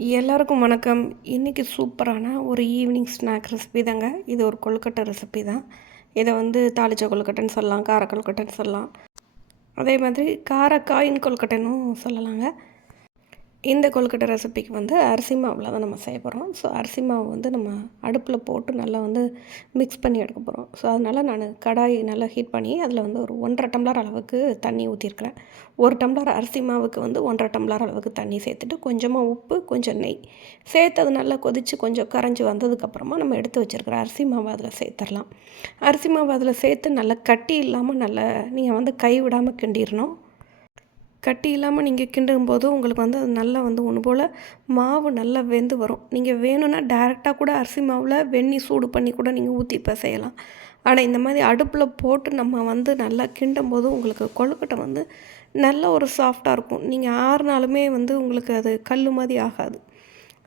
எல்லாருக்கும் வணக்கம். இன்றைக்கி சூப்பரான ஒரு ஈவினிங் ஸ்நாக் ரெசிபி தாங்க. இது ஒரு கொழுக்கட்டை ரெசிபி தான். இதை வந்து தாளிச்ச கொழுக்கட்டைன்னு சொல்லலாம் கார கொழுக்கட்டைன்னு சொல்லலாம். அதே மாதிரி கார காயின் கொழுக்கட்டைன்னு சொல்லலாங்க. இந்த கொழுக்கட்டை ரெசிபிக்கு வந்து அரிசி மாவில் தான் நம்ம செய்ய போகிறோம் ஸோ அரிசி மாவு வந்து நம்ம அடுப்பில் போட்டு நல்லா வந்து மிக்ஸ் பண்ணி எடுக்க போகிறோம் ஸோ அதனால் நான் கடாய் நல்லா ஹீட் பண்ணி அதில் வந்து ஒரு ஒன்றரை டம்ளர் அளவுக்கு தண்ணி ஊற்றிருக்கிறேன் ஒரு டம்ளர் அரிசி மாவுக்கு வந்து ஒன்றரை டம்ளர் அளவுக்கு தண்ணி சேர்த்துட்டு கொஞ்சமாக உப்பு கொஞ்சம் நெய் சேர்த்து அது நல்லா கொதித்து கொஞ்சம் கரைஞ்சி வந்ததுக்கப்புறமா நம்ம எடுத்து வச்சுருக்கிற அரிசி மாவு அதில் சேர்த்துடலாம். அரிசி மாவு அதில் சேர்த்து நல்லா கட்டி இல்லாமல் நல்லா நீங்கள் வந்து கை விடாமல் கிண்டிடணும் கட்டி இல்லாமல் நீங்கள் கிண்டும் போது உங்களுக்கு வந்து அது நல்லா வந்து ஒன்று போல் மாவு நல்லா வெந்து வரும். நீங்கள் வேணும்னா டேரெக்டாக கூட அரிசி மாவில் வெந்நி சூடு பண்ணி கூட நீங்கள் ஊற்றி இப்போ செய்யலாம் ஆனால் இந்த மாதிரி அடுப்பில் போட்டு நம்ம வந்து நல்லா கிண்டும் போது உங்களுக்கு கொழுக்கட்டை வந்து நல்ல ஒரு சாஃப்டாக இருக்கும். நீங்கள் ஆறுனாலுமே வந்து உங்களுக்கு அது கல் மாதிரி ஆகாது.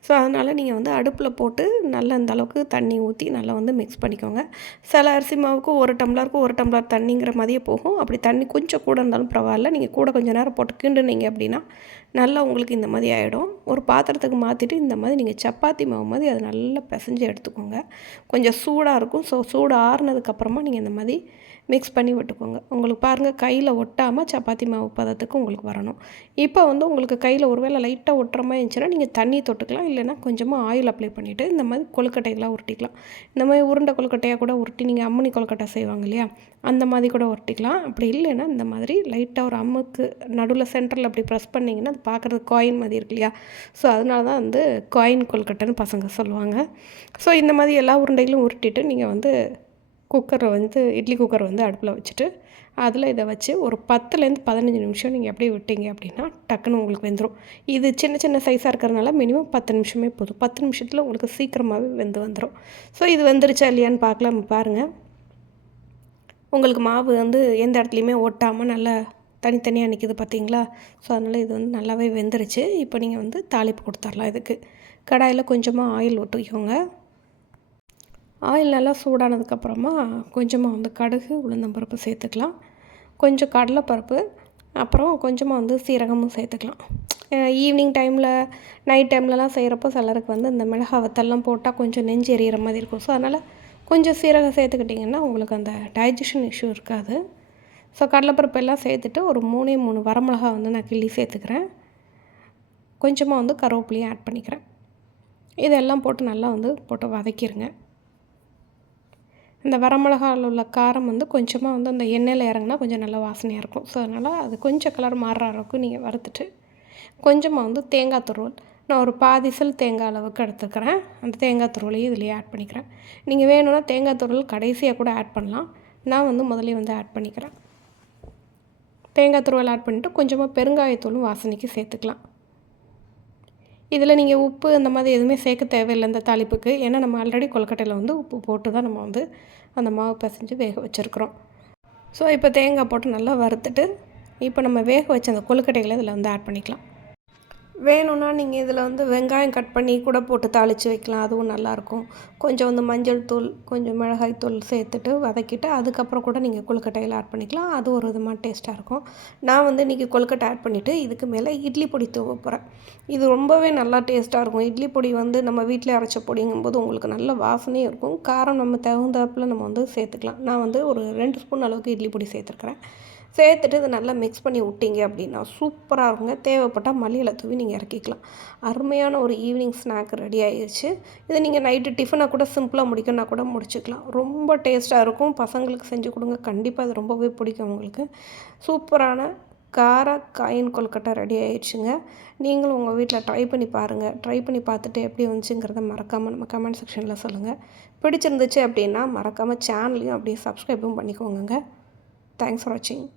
ஸோ அதனால் நீங்கள் வந்து அடுப்பில் போட்டு நல்லா இந்த அளவுக்கு தண்ணி ஊற்றி நல்லா வந்து மிக்ஸ் பண்ணிக்கோங்க. சில அரிசி மாவுக்கு ஒரு டம்ளருக்கு ஒரு டம்ளர் தண்ணிங்கிற மாதிரியே போகும். அப்படி தண்ணி கொஞ்சம் கூட இருந்தாலும் பரவாயில்ல. நீங்கள் கூட கொஞ்சம் நேரம் போட்டு கிண்டுனீங்க அப்படின்னா நல்லா உங்களுக்கு இந்த மாதிரி ஆகிடும் ஒரு பாத்திரத்துக்கு மாற்றிட்டு இந்த மாதிரி நீங்கள் சப்பாத்தி மாவு மாதிரி அதை நல்லா பிசைஞ்சு எடுத்துக்கோங்க. கொஞ்சம் சூடாக இருக்கும். ஸோ சூடு ஆறுனதுக்கப்புறமா நீங்கள் இந்த மாதிரி மிக்ஸ் பண்ணி விட்டுக்கோங்க. உங்களுக்கு பாருங்கள் கையில் ஒட்டாமல் சப்பாத்தி மாவு பதத்துக்கு உங்களுக்கு வரணும். இப்போ வந்து உங்களுக்கு கையில் ஒருவேளை லைட்டாக ஒட்டுற மாதிரி இருந்துச்சுன்னா நீங்கள் தண்ணி தொட்டுக்கலாம். இல்லைனா கொஞ்சமாக ஆயில் அப்ளை பண்ணிவிட்டு இந்த மாதிரி கொழுக்கட்டைகளாக உருட்டிக்கலாம். இந்த மாதிரி உருண்டை கொழுக்கட்டையாக கூட உருட்டி நீங்கள் அம்மனி கொழுக்கட்டை செய்வாங்க இல்லையா? அந்த மாதிரி கூட உருட்டிக்கலாம். அப்படி இல்லைன்னா இந்த மாதிரி லைட்டாக ஒரு அம்முக்கு நடுவில் சென்டரில் அப்படி ப்ரெஸ் பண்ணிங்கன்னா பார்க்குறது காயின் மாதிரி இருக்கு இல்லையா? ஸோ அதனால தான் வந்து காயின் கொல்கட்டைன்னு பசங்க சொல்லுவாங்க. ஸோ இந்த மாதிரி எல்லா உருண்டைகளும் உருட்டிட்டு நீங்கள் வந்து குக்கரை வந்து இட்லி குக்கரை வந்து அடுப்பில் வச்சுட்டு அதில் இதை வச்சு ஒரு பத்துலேருந்து பதினஞ்சு நிமிஷம் நீங்கள் அப்படியே விட்டீங்க அப்படின்னா டக்குன்னு உங்களுக்கு வெந்துடும் இது சின்ன சின்ன சைஸாக இருக்கிறதுனால மினிமம் பத்து நிமிஷமே போதும். பத்து நிமிஷத்தில் உங்களுக்கு சீக்கிரமாகவே வெந்து வந்துடும் ஸோ இது வெந்துருச்சா இல்லையான்னு பார்க்கலாம். பாருங்கள் உங்களுக்கு மாவு வந்து எந்த இடத்துலையுமே ஒட்டாமல் நல்லா தனித்தனியாக நிற்கிது பார்த்தீங்களா ஸோ அதனால் இது வந்து நல்லாவே வெந்துருச்சு. இப்போ நீங்கள் வந்து தாளிப்பு கொடுத்துர்லாம் இதுக்கு. கடாயில் கொஞ்சமாக ஆயில் ஒட்டிக்கோங்க. ஆயில் நல்லா சூடானதுக்கப்புறமா கொஞ்சமாக வந்து கடுகு உளுந்தம்பருப்பு சேர்த்துக்கலாம். கொஞ்சம் கடலைப்பருப்பு அப்புறம் கொஞ்சமாக வந்து சீரகமும் சேர்த்துக்கலாம். ஈவினிங் டைமில் நைட் டைம்லலாம் செய்கிறப்போ சிலருக்கு வந்து இந்த மிளகா வத்தெல்லாம் போட்டால் கொஞ்சம் நெஞ்சு எறிகிற மாதிரி இருக்கும். ஸோ அதனால் கொஞ்சம் சீரகம் சேர்த்துக்கிட்டிங்கன்னா உங்களுக்கு அந்த டைஜஷன் இஷ்யூ இருக்காது. ஸோ கடலைப்பருப்பு எல்லாம் சேர்த்துட்டு ஒரு மூணே மூணு வரமிளகா வந்து நான் கிள்ளி சேர்த்துக்கிறேன். கொஞ்சமாக வந்து கருவேப்பிலையும் ஆட் பண்ணிக்கிறேன். இதெல்லாம் போட்டு நல்லா வந்து போட்டு வதக்கிடுங்க இந்த வரமிளகாவில் உள்ள காரம் வந்து கொஞ்சமாக வந்து அந்த எண்ணெயில் இறங்கினா கொஞ்சம் நல்லா வாசனையாக இருக்கும். ஸோ அதனால் அது கொஞ்சம் கலர் மாறுற அளவுக்கு நீங்கள் வறுத்துட்டு கொஞ்சமாக வந்து தேங்காய் துருவல். நான் ஒரு பாதிசல் தேங்காய் அளவுக்கு எடுத்துக்கிறேன். அந்த தேங்காய் துருவலையும் இதுலேயே ஆட் பண்ணிக்கிறேன். நீங்கள் வேணும்னா தேங்காய் துருவல் கடைசியாக கூட ஆட் பண்ணலாம். நான் வந்து முதலே வந்து ஆட் பண்ணிக்கிறேன். தேங்காய் துருவல் ஆட் பண்ணிவிட்டு கொஞ்சமாக பெருங்காயத்தூளும் வாசனைக்கு சேர்த்துக்கலாம். இதில் நீங்கள் உப்பு அந்த மாதிரி எதுவுமே சேர்க்க தேவையில்லை இந்த தாளிப்புக்கு. ஏன்னா நம்ம ஆல்ரெடி கொல்கட்டையில் வந்து உப்பு போட்டு தான் நம்ம வந்து அந்த மாவு பிசைஞ்சு வேக வச்சுருக்குறோம். ஸோ இப்போ தேங்காய் போட்டு நல்லா வறுத்துட்டு இப்போ நம்ம வேக வச்ச அந்த கொழுக்கட்டைகளை இதில் வந்து ஆட் பண்ணிக்கலாம். வேணும்னா நீங்கள் இதில் வந்து வெங்காயம் கட் பண்ணி கூட போட்டு தாளித்து வைக்கலாம். அதுவும் நல்லாயிருக்கும். கொஞ்சம் வந்து மஞ்சள் தூள் கொஞ்சம் மிளகாய் தூள் சேர்த்துட்டு வதக்கிட்டு அதுக்கப்புறம் கூட நீங்கள் கொழுக்கட்டையில் ஆட் பண்ணிக்கலாம். அது ஒரு விதமாக டேஸ்ட்டாக இருக்கும். நான் வந்து இன்றைக்கி கொழுக்கட்டை ஆட் பண்ணிவிட்டு இதுக்கு மேலே இட்லி பொடி தூவ போகிறேன் இது ரொம்பவே நல்லா டேஸ்ட்டாக இருக்கும். இட்லி பொடி வந்து நம்ம வீட்டில் அரைச்ச பொடிங்கும்போது உங்களுக்கு நல்ல வாசனையும் இருக்கும். காரம் நம்ம தகுந்தாப்பில் நம்ம வந்து சேர்த்துக்கலாம். நான் வந்து ஒரு ரெண்டு ஸ்பூன் அளவுக்கு இட்லி பொடி சேர்த்துருக்குறேன். சேர்த்துட்டு இதை நல்லா மிக்ஸ் பண்ணி விட்டீங்க அப்படின்னா சூப்பராக இருக்குங்க. தேவைப்பட்டால் மல்லியில் தூவி நீங்கள் இறக்கிக்கலாம். அருமையான ஒரு ஈவினிங் ஸ்நாக் ரெடி ஆயிடுச்சு இது நீங்கள் நைட்டு டிஃபனை கூட சிம்பிளாக முடிக்கணும்னா கூட முடிச்சுக்கலாம். ரொம்ப டேஸ்ட்டாக இருக்கும். பசங்களுக்கு செஞ்சு கொடுங்க. கண்டிப்பாக அது ரொம்பவே பிடிக்கும் உங்களுக்கு. சூப்பரான கார காயின் கொல்கட்டை ரெடி ஆயிடுச்சுங்க நீங்களும் உங்கள் வீட்டில் ட்ரை பண்ணி பாருங்கள் ட்ரை பண்ணி பார்த்துட்டு எப்படி வந்துச்சுங்கிறத மறக்காமல் நம்ம கமெண்ட் செக்ஷனில் சொல்லுங்கள் பிடிச்சிருந்துச்சு அப்படின்னா மறக்காமல் சேனலையும் அப்படியே சப்ஸ்கிரைபும் பண்ணிக்கோங்க தேங்க்ஸ் ஃபார் வாட்சிங்